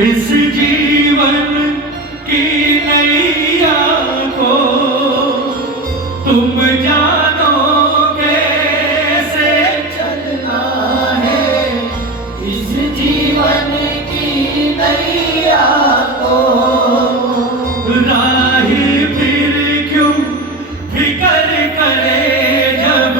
इस जीवन की नैया को तुम जानो कैसे चलना है। इस जीवन की नैया को राही फिर क्यों फिक्र करे जब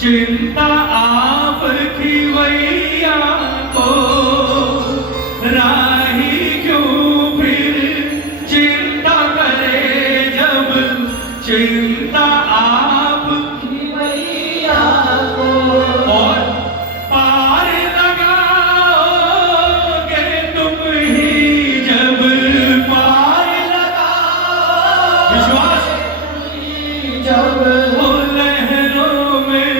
चिंता आपकी वैया को। राही क्यों फिर चिंता करे जब चिंता आपकी मैया को। और पार लगाओगे तुम ही जब पार लगाओ विश्वास जब वो लहरों में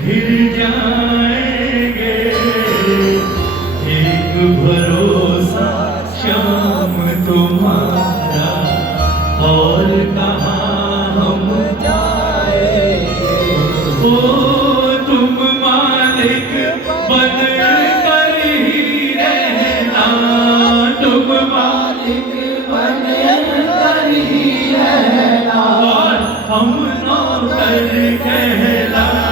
हिल जाएंगे। एक भरोसा शाम तुम्हारा और कहाँ हम जाएंगे। ओ तुम मालिक बन कर ही रहना। तुम मालिक बन कर ही रहना। और हम नौकर कहलाएंगे।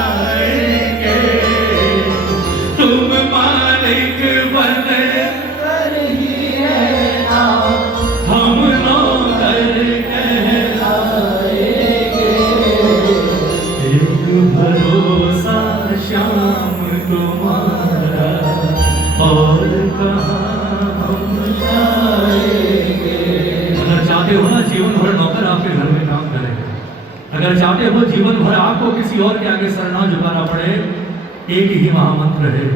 तुम मालिक बन कर ही रहना। हम नौकर कहलाएंगे। एक भरोसा शाम तुम्हारा और कहाँ हम जाएंगे। अगर चाहते हो ना जीवन भर नौकर आपके घर में काम करे, अगर चाहते हो जीवन भर आपको किसी और के आगे सर ना झुकाना पड़े, एक ही महामंत्र है,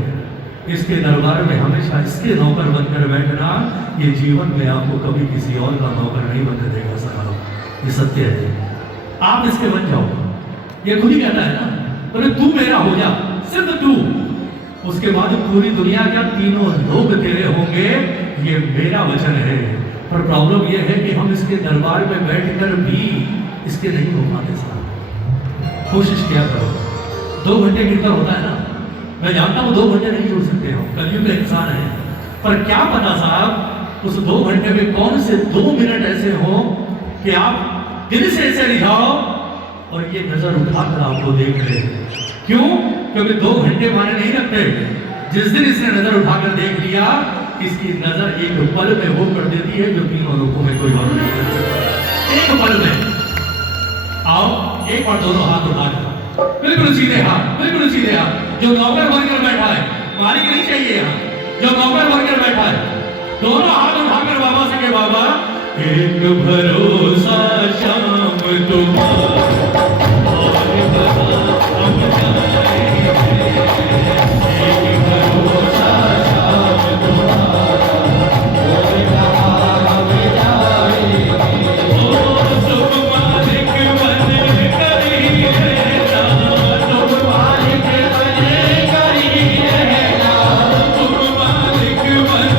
इसके दरबार में हमेशा इसके नौकर बनकर बैठना। ये जीवन में आपको कभी किसी और का नौकर नहीं बनने देगा साहब, ये सत्य है। आप इसके बन जाओ, ये खुद ही कहता है ना, बोले तू मेरा हो जा, सिर्फ तू, उसके बाद पूरी दुनिया क्या तीनों लोग तेरे होंगे। ये मेरा वचन है। पर प्रॉब्लम ये है कि हम इसके दरबार में बैठकर भी इसके नहीं हो पाते साहब। कोशिश किया करो, 2 घंटे गिरकर होता है ना, मैं जानता हूँ 2 घंटे नहीं जुड़ सकते हो, कलयुग का इंसान है। पर क्या पता साहब उस 2 घंटे में कौन से 2 मिनट ऐसे हो कि आप दिल से ऐसे रिझाओ और ये नजर उठाकर आपको देख ले। क्यों? क्योंकि 2 घंटे माने नहीं रखते। जिस दिन इसने नजर उठाकर देख लिया, इसकी नजर एक पल में वो कर देती है जो तीनों लोगों में कोई और नहीं कर सकता। एक पल में। आओ एक बार दोनों हाथ उठाकर, बिल्कुल सीधे हाथ, बिल्कुल सीधे हाथ। जो नौकर बनकर बैठा है, मालिक नहीं चाहिए यहाँ, जो नौकर बनकर बैठा है, दोनों हाथ उठाकर बाबा से कहे बाबा एक भरोसा शाम तुम्हारा और कहाँ हम जाएंगे। एक भरोसा शाम तुम्हारा और कहाँ हम जाएंगे। ओ तुम मालिक बन कर ही रहना। तुम मालिक बन कर ही रहना। तुम मालिक बन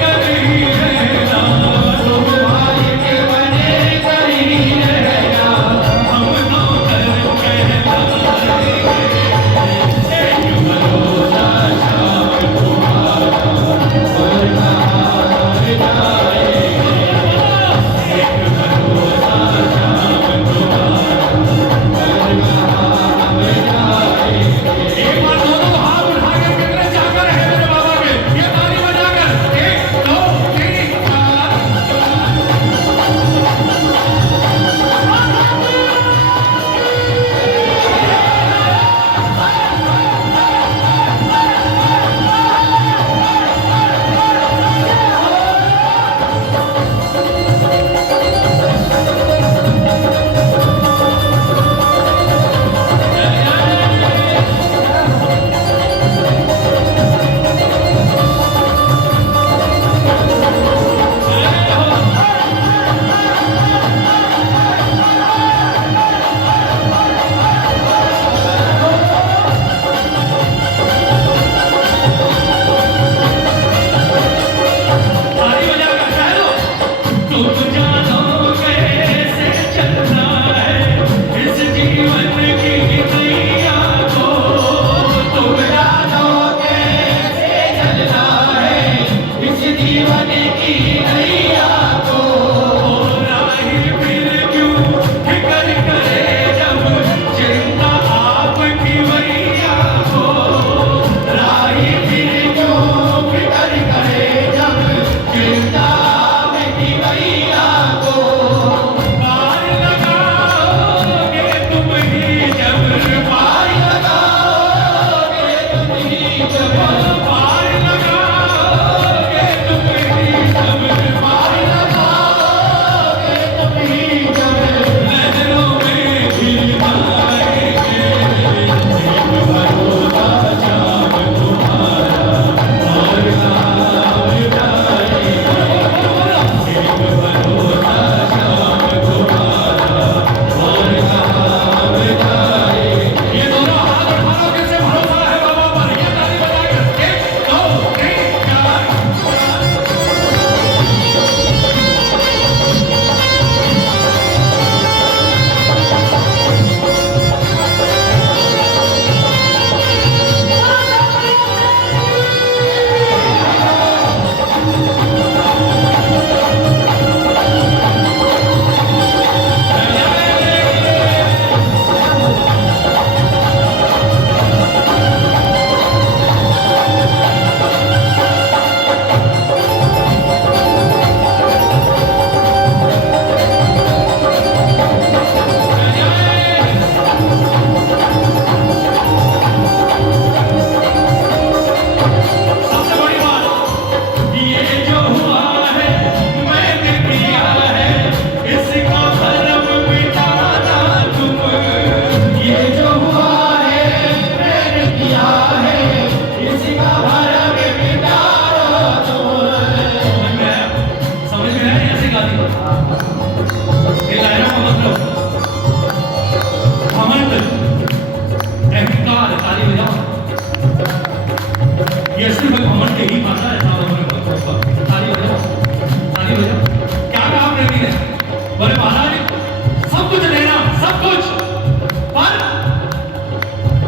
कर ही रहना। तुम मालिक बन कर ही रहना। हम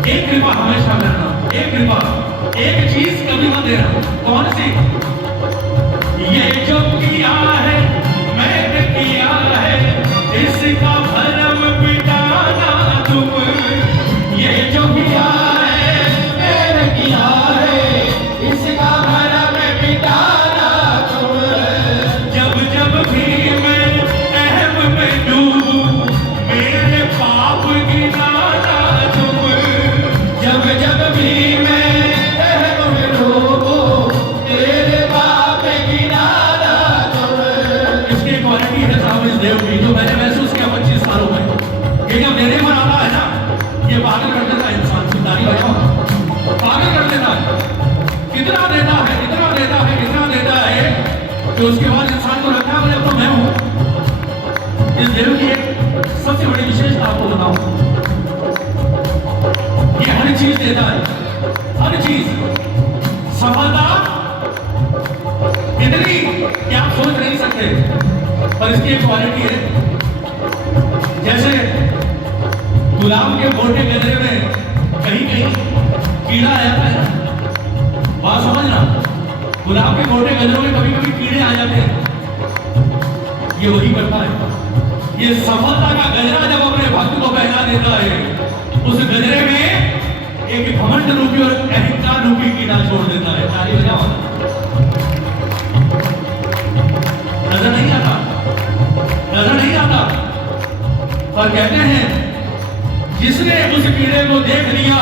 एक कृपा हमेशा करना, एक कृपा, एक चीज कभी मत देना। कौन सी? ये जो किया है मैंने किया है, इसका भरम मिटाना तुम। ये जो किया है मैंने किया है, इसका भरम मिटाना तुम। जब जब भी मैं अहम में डूबूं, मेरे पाप गिनाना तुम। जब जब भी मैं अहम में डूबूं, तेरे पाप गिनाना तुम। इसकी क्वालिटी है साहब इस देव की, जो मैंने महसूस किया 25 सालों में। ये जब मेरे में आता है ना, ये पागल कर देता है इंसान की। तारीफ लगाओ, पागल कर देता है। कितना देता है, इतना देता है, इतना देता है कि उसके बाद इंसान को लगता है बोले अब तो मैं हूं। इस देव की एक सबसे बड़ी विशेषता आपको बताऊं, ये हर चीज देता है, हर चीज। सफलता इतनी कि आप सोच नहीं सकते, पर इसकी एक क्वालिटी है। जैसे गुलाब के मोटे गजरे में कहीं कहीं कीड़ा आ जाता है, बात समझना। गुलाब के मोटे गजरों में कभी कभी कीड़े आ जाते हैं, ये वही करता है। ये सफलता का गजरा जब अपने भक्त को पहना देता है, उस गजरे में एक घमंड रूपी और अहंकार रूपी कीड़ा छोड़ देता है। ताली बजाओ। नजर नहीं आता, नजर नहीं आता, पर कहते हैं जिसने उस कीड़े को देख लिया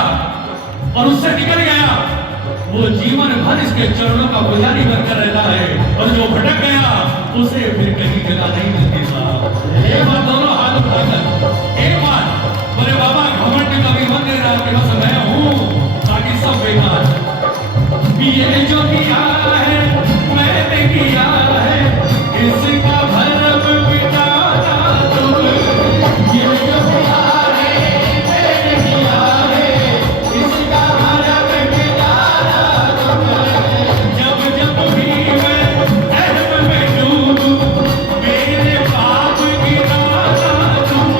और उससे निकल गया, वो जीवन भर इसके चरणों का पुजारी बनकर रहता है। और जो भटक गया, उसे फिर कहीं जगह नहीं मिलती साहब। एक बार दोनों हाथ उठाकर एक बार बोले बाबा घमंड कभी मत देना कि बस मैं हूं, बाकी सब बेकार। ये जो किया है मैंने किया है, इसका भरम मिटाना तुम। ये जो किया है मैंने किया है, इसका भरम मिटाना तुम। जब जब भी मैं अहम में डूबूं, मेरे पाप गिनाना तुम।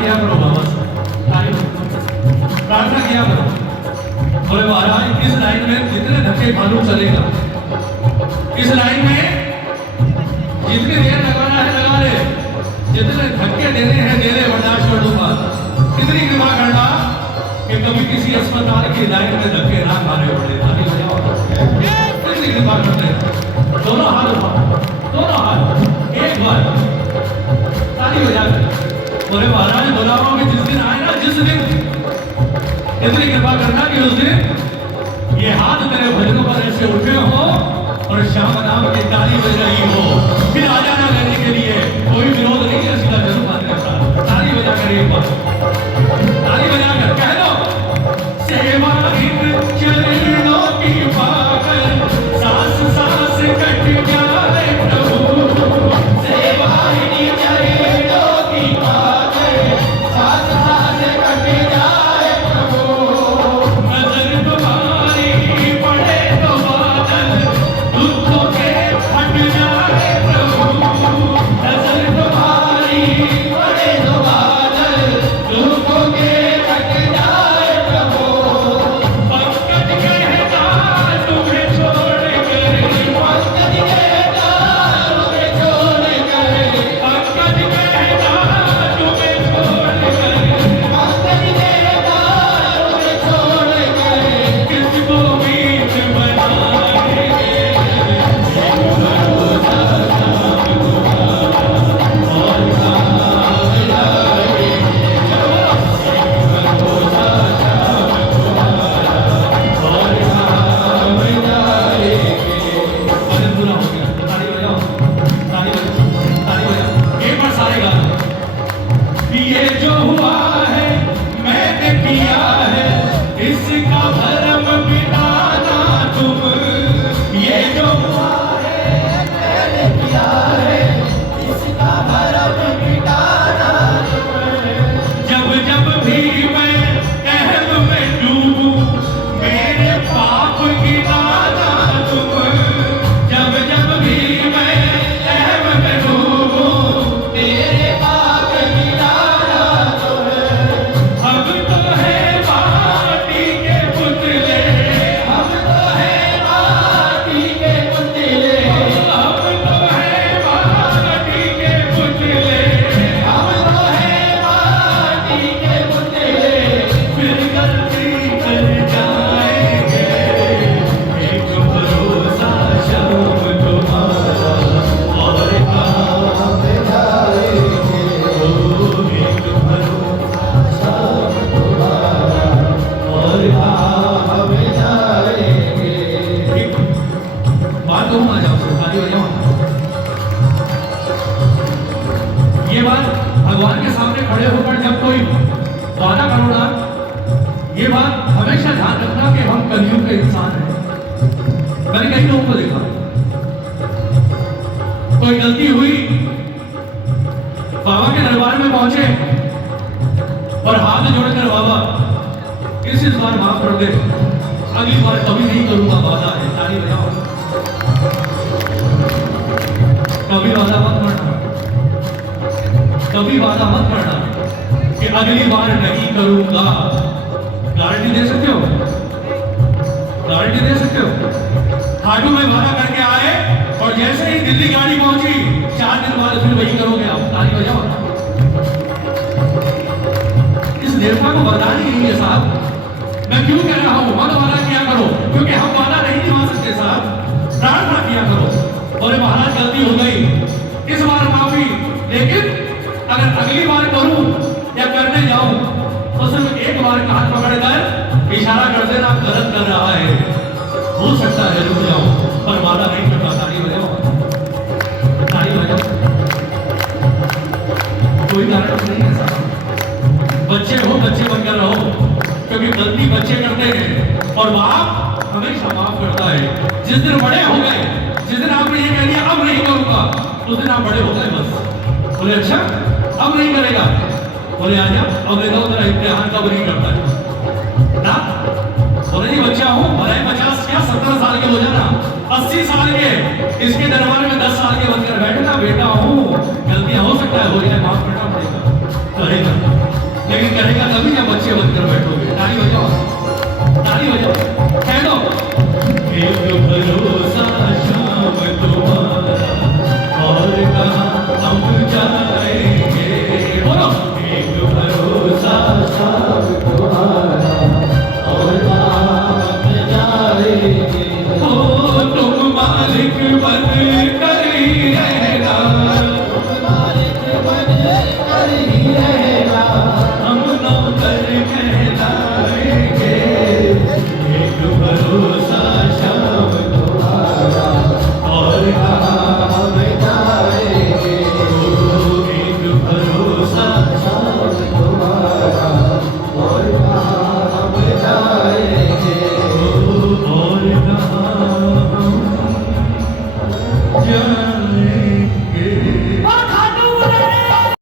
किया करो बाबा से, प्रार्थना किया करो। बोले महाराज इस लाइन में जितने धक्के मालूम चलेगा, इस लाइन में जितनी देर लगाना है लगा ले, जितने धक्के देने हैं दे दे, बर्दाश्त कर लूंगा। कितनी कृपा करना कि कभी किसी अस्पताल की लाइन में धक्के ना खाने पड़े। कितनी कृपा करते हैं। दोनों हाथ उठाओ, दोनों हाथ एक बार ताली बजा कर बोले महाराज बुलाओ कि जिस दिन आए ना, जिस दिन इतनी कृपा करना कि उस दिन ये हाथ मेरे भजनों पर ऐसे उठे हो और श्याम नाम की ताली बज रही हो, फिर आ जाना लेने के लिए। कोई विरोध नहीं है, सीधा जरूर बात करता। ताली बजा कर एक बार, ताली बजा कर कह दो सेवा हित चरणों की पाकर सांस सांस कट जाए प्रभु, सेवा ही चरणों की पाकर सांस सांस कट जाए प्रभु। नजर तुम्हारी पड़े तो बादल दुखों के हट जाए प्रभु, नजर तुम्हारी पड़े तो बादल दुखों के कट जाए प्रभु। पंकज कहता तुम्हें छोड़ कर, पंकज कहता तुम्हें छोड़ कर, पंकज कहता तुम्हें छोड़ कर, पंकज कहता तुम्हें छोड़ कर, किसको मीत बनाएंगे। भजन पूरा हो गया, ताली बजाओ, ताली बजाओ, ताली बजाओ। एक बार सारे गाना। ये जो हुआ है मैंने किया है, इसका भरम मिटाना तुम। ये जो हुआ मैंने किया है इसका भरम मिटाना जब जब भी मैं कहम में डूबूं, मेरे पाप गिनाना तुम। जब जब भी मैं कहम में डूबूं, तेरे पाप गिनाना हम तो है माटी के पुतले, हम तो है माटी के पुतले, हम तो है माटी के पुतले। हम तो है माटी के पुतले। फिर गलती कर जाएंगे, एक भरोसा शाम तुम्हारा और हम जाएंगे ओ एक भरोसा शाम तुम्हारा और हम जाएंगे। एक बात कहूँ आ जाओ, ताली बजाओ। ये बात भगवान के सामने खड़े होकर जब कोई वादा करो ना, ये बात हमेशा ध्यान रखना कि हम कलयुग के इंसान हैं। मैंने कई लोगों को देखा, कोई गलती हुई, बाबा के दरबार में पहुंचे और हाथ जोड़कर बाबा इस बार माफ कर दे, अगली बार कभी नहीं करूंगा, वादा है। ताली बजाओ। कभी वादा मत करना, कभी वादा मत करना कि अगली बार नहीं करूंगा। गारंटी दे सकते हो? गारंटी दे सकते हो? खाटू में वादा करके आए और जैसे ही दिल्ली गाड़ी पहुंची, 4 दिन बाद फिर वही करोगे आप। ताली बजाओ। इस देवता को वरदान ही नहीं है साहब। मैं क्यों कह रहा हूं मत वादा किया करो, क्योंकि हम वादा नहीं निभा सकते साहब। प्रार्थना किया करो, बोले महाराज गलती हो गई, इस बार माफी, लेकिन अगर अगली बार करूं या करने जाऊं तो सिर्फ एक बार का हाथ पकड़कर इशारा कर देना आप गलत कर रहा है। हो सकता है रुक जाऊं, पर वादा नहीं करता। ताली बजाओ, ताली बजाओ। कोई कारण नहीं है साहब। बच्चे हो, बच्चे बनकर रहो, क्योंकि गलती बच्चे करते हैं और बाप हमेशा माफ करता है। जिस दिन बड़े हो गए, जिस दिन आपने ये कह दिया अब नहीं करूंगा, उस दिन आप बड़े हो गए बस। बोले अच्छा अब नहीं करेगा, बोले आजा अब देखो तेरा इम्तिहान कब नहीं करता